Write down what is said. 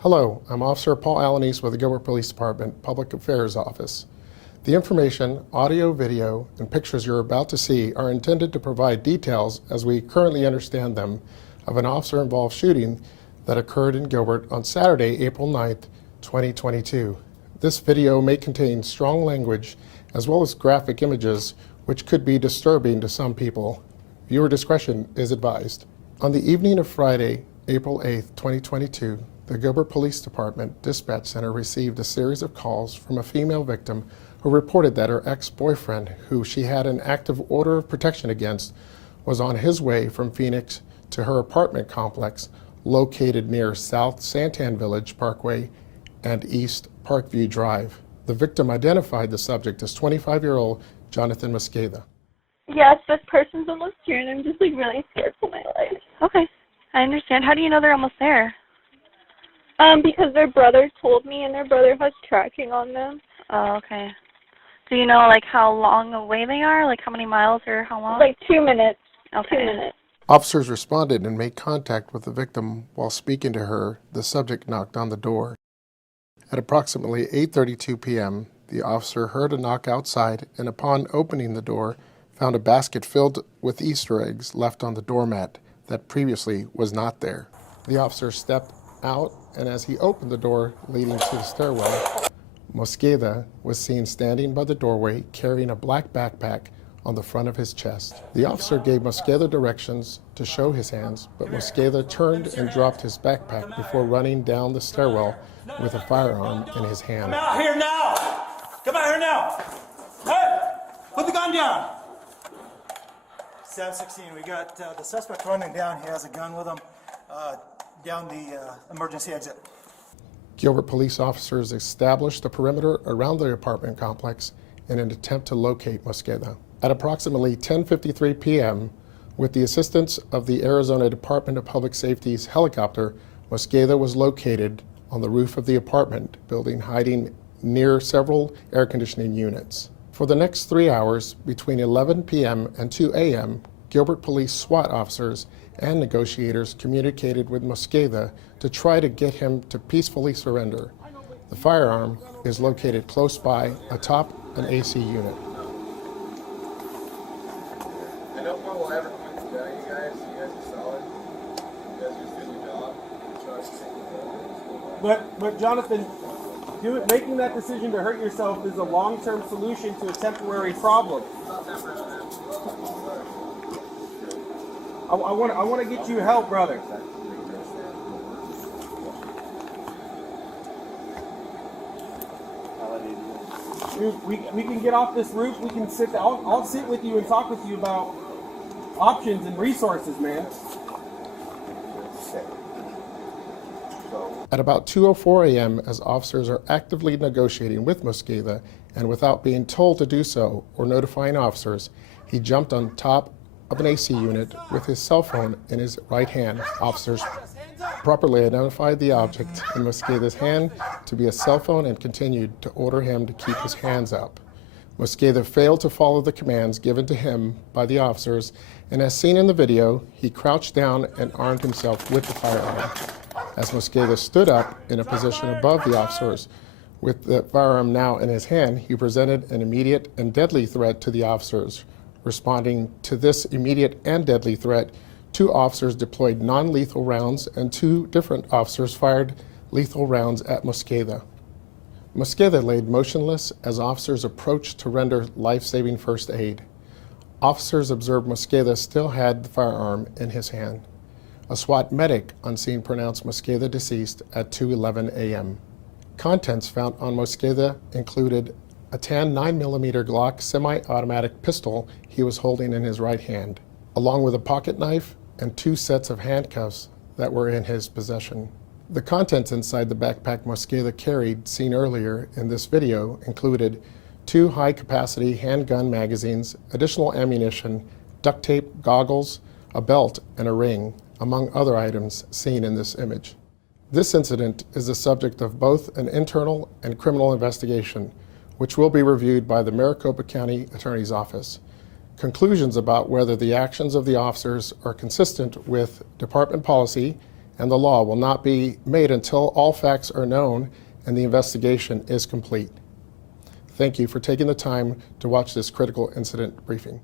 Hello, I'm Officer Paul Alanis with the Gilbert Police Department Public Affairs Office. The information, audio, video, and pictures you're about to see are intended to provide details, as we currently understand them, of an officer-involved shooting that occurred in Gilbert on Saturday, April 9th, 2022. This video may contain strong language as well as graphic images which could be disturbing to some people. Viewer discretion is advised. On the evening of Friday, April 8th, 2022, the Gilbert Police Department Dispatch Center received a series of calls from a female victim who reported that her ex-boyfriend, who she had an active order of protection against, was on his way from Phoenix to her apartment complex located near South Santan Village Parkway and East Parkview Drive. The victim identified the subject as 25-year-old Jonathan Mosqueda. Yes, this person's almost here, and I'm just really scared for my life. Okay, I understand. How do you know they're almost there? Because their brother told me, and their brother has tracking on them. Oh, okay. Do you know, how long away they are? How many miles or how long? 2 minutes. Okay. 2 minutes. Officers responded and made contact with the victim. While speaking to her, the subject knocked on the door. At approximately 8:32 p.m., the officer heard a knock outside and, upon opening the door, found a basket filled with Easter eggs left on the doormat that previously was not there. The officer stepped out, and as he opened the door leading to the stairwell, Mosqueda was seen standing by the doorway carrying a black backpack on the front of his chest. The officer gave Mosqueda directions to show his hands, but Mosqueda turned and dropped his backpack before running down the stairwell with a firearm in his hand. Come out here now! Come out here now! Hey! Put the gun down! 716, we got the suspect running down. He has a gun with him down the emergency exit. Gilbert police officers established a perimeter around the apartment complex in an attempt to locate Mosqueda. At approximately 10:53 p.m., with the assistance of the Arizona Department of Public Safety's helicopter, Mosqueda was located on the roof of the apartment building, hiding near several air conditioning units. For the next 3 hours, between 11 p.m. and 2 a.m., Gilbert Police SWAT officers and negotiators communicated with Mosqueda to try to get him to peacefully surrender. The firearm is located close by atop an AC unit. I know one will ever come to you guys. You guys are solid. You guys just do your job. But Jonathan, making that decision to hurt yourself is a long-term solution to a temporary problem. I want to get you help, brother. Dude, we can get off this roof. We can sit. I'll sit with you and talk with you about options and resources, man. At about 2:04 a.m., as officers are actively negotiating with Mosqueda, and without being told to do so or notifying officers, he jumped on top of an AC unit with his cell phone in his right hand. Officers properly identified the object in Mosqueda's hand to be a cell phone and continued to order him to keep his hands up. Mosqueda failed to follow the commands given to him by the officers, and as seen in the video, he crouched down and armed himself with the firearm. As Mosqueda stood up in a position above the officers, with the firearm now in his hand, he presented an immediate and deadly threat to the officers. Responding to this immediate and deadly threat, 2 officers deployed non-lethal rounds and 2 different officers fired lethal rounds at Mosqueda. Mosqueda laid motionless as officers approached to render life-saving first aid. Officers observed Mosqueda still had the firearm in his hand. A SWAT medic on scene pronounced Mosqueda deceased at 2:11 a.m. Contents found on Mosqueda included a tan 9mm Glock semi-automatic pistol he was holding in his right hand, along with a pocket knife and 2 sets of handcuffs that were in his possession. The contents inside the backpack Mosqueda carried, seen earlier in this video, included 2 high-capacity handgun magazines, additional ammunition, duct tape, goggles, a belt, and a ring, among other items seen in this image. This incident is the subject of both an internal and criminal investigation, which will be reviewed by the Maricopa County Attorney's Office. Conclusions about whether the actions of the officers are consistent with department policy and the law will not be made until all facts are known and the investigation is complete. Thank you for taking the time to watch this critical incident briefing.